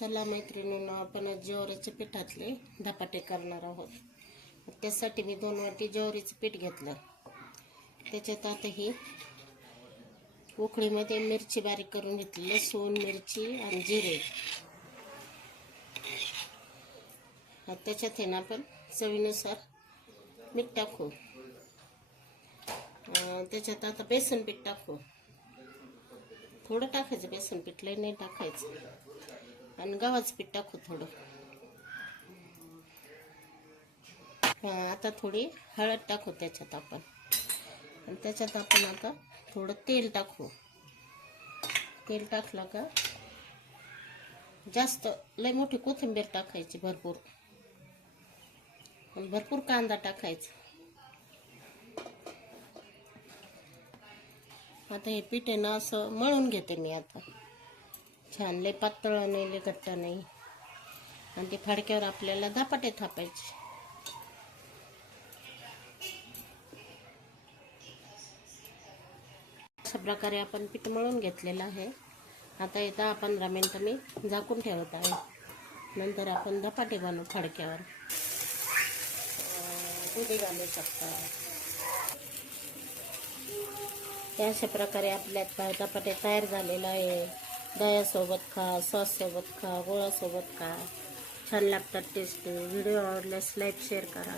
चला मैत्रिणींनो, आपण ज्वारीच्या पिठातले धपाटे करणार आहोत. त्यासाठी मी 2 वाटी ज्वारीचं पीठ घेतलं. त्याच्यात आता ही उकळीमध्ये मिरची बारीक करून घेतली, लसूण, मिरची आणि जिरे. त्याच्यात आहे ना आपण चवीनुसार मीठ टाकू. त्याच्यात आता बेसन पीठ टाकू. थोडं टाकायचं बेसन पीठ, लई नाही टाकायचं. आणि गव्हाचं पीठ टाकू थोडं. आता थोडी हळद टाकू त्याच्यात आपण. आणि त्याच्यात आपण आता थोडं तेल टाकू. तेल टाकलं का जास्त लई मोठी कोथिंबीर टाकायची भरपूर. आणि भरपूर कांदा टाकायचा. आता हे पीठ आहे ना असं मळून घेते मी आता. छान, लई पातळ नाही, लई घट्ट नाही. आणि ते फडक्यावर आपल्याला धपाटे थापायचे. अशा प्रकारे आपण पीठ मळून घेतलेलं आहे. आता हे 10-15 मिनिटं मी झाकून ठेवत आहे. नंतर आपण धपाटे बनवू फडक्यावर. दूध घालू शकता. अशा प्रकारे आपल्या धपाटे तयार झालेला आहे. दह्यासोबत खा, सॉससोबत खा, गोळासोबत खा. छान लागतात टेस्टी. व्हिडिओ आवडल्यास लाईक शेअर करा.